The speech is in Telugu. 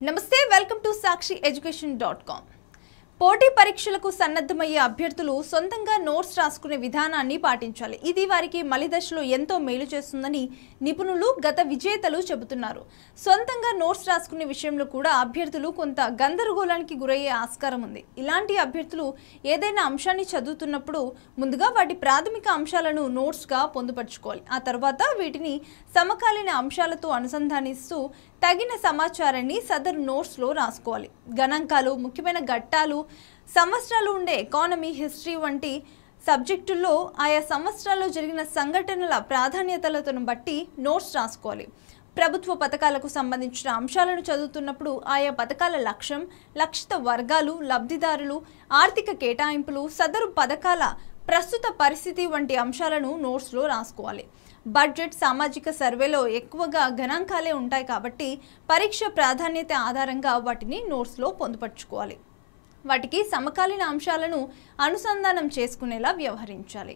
నమస్తే వెల్కమ్ టు sakshi.education.com పోటీ పరీక్షలకు సన్నద్ధమయ్యే అభ్యర్థులు సొంతంగా నోట్స్ రాసుకునే విధానాన్ని పాటించాలి. ఇది వారికి మలి దశలో ఎంతో మేలు చేస్తుందని నిపుణులు గత విజేతలు చెబుతున్నారు. సొంతంగా నోట్స్ రాసుకునే విషయంలో కూడా అభ్యర్థులు కొంత గందరగోళానికి గురయ్యే ఆస్కారం ఉంది. ఇలాంటి అభ్యర్థులు ఏదైనా అంశాన్ని చదువుతున్నప్పుడు ముందుగా వాటి ప్రాథమిక అంశాలను నోట్స్గా పొందుపరుచుకోవాలి. ఆ తర్వాత వీటిని సమకాలీన అంశాలతో అనుసంధానిస్తూ తగిన సమాచారాన్ని సదరు నోట్స్లో రాసుకోవాలి. గణాంకాలు, ముఖ్యమైన ఘట్టాలు, సంవత్సరాలు ఉండే ఎకానమీ, హిస్టరీ వంటి సబ్జెక్టుల్లో ఆయా సంవత్సరాల్లో జరిగిన సంఘటనల ప్రాధాన్యతలను బట్టి నోట్స్ రాసుకోవాలి. ప్రభుత్వ పథకాలకు సంబంధించిన అంశాలను చదువుతున్నప్పుడు ఆయా పథకాల లక్ష్యం, లక్షిత వర్గాలు, లబ్ధిదారులు, ఆర్థిక కేటాయింపులు, సదరు పథకాల ప్రస్తుత పరిస్థితి వంటి అంశాలను నోట్స్లో రాసుకోవాలి. బడ్జెట్, సామాజిక సర్వేలో ఎక్కువగా గణాంకాలే ఉంటాయి కాబట్టి పరీక్ష ప్రాధాన్యత ఆధారంగా వాటిని నోట్స్లో పొందుపరుచుకోవాలి. వాటికి సమకాలీన అంశాలను అనుసంధానం చేసుకునేలా వ్యవహరించాలి.